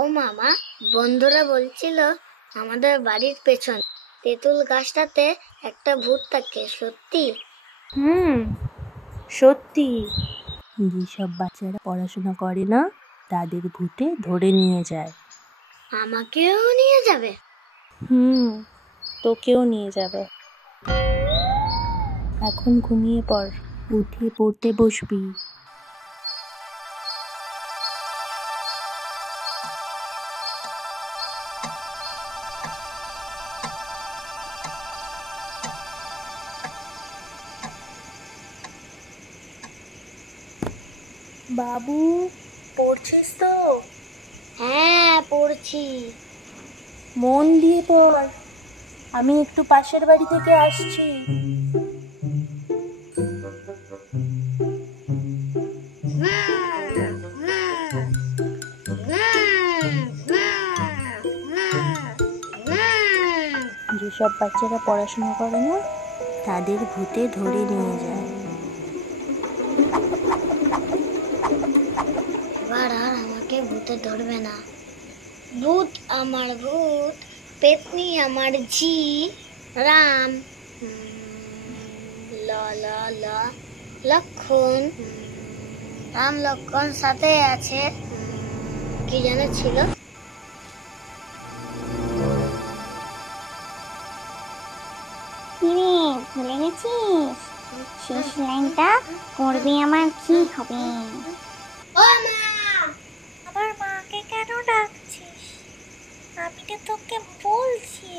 ও মামা, বন্ধুরা বলছিল আমাদের বাড়ির পেছন তেঁতুল গাছটাতে একটা ভূত থাকে, সত্যি? সত্যি। যেসব বাচ্চারা পড়াশোনা করে না তাদের ভূতে ধরে নিয়ে যায়। আমাকেও নিয়ে যাবে? তোকেও নিয়ে যাবে। এখন ঘুমিয়ে পড়, উঠে পড়তে বসবি। বাবু, পড়ছিস তো? হ্যাঁ, পড়ছি। মন দিয়ে পড়, আমি একটু পাশের বাড়ি থেকে আসছি। যেসব বাচ্চারা পড়াশোনা করে না তাদের ভূতে ধরে নিয়ে যায়। এবার আর আমাকে ভূতে ধরবে না। ভূত আমার ভূত, পেতনি আমার ঝি, রাম ল ল ল লক্ষণ, রাম লক্ষণ সাথে আছে, কি যেন ছিল। কিরে, ভুলে গেছিস? শেষ লাইনটা করবি আমার কি হবে? ও মা! আমার মাকে কেন ডাকছিস? আমি তো তোকে বলছি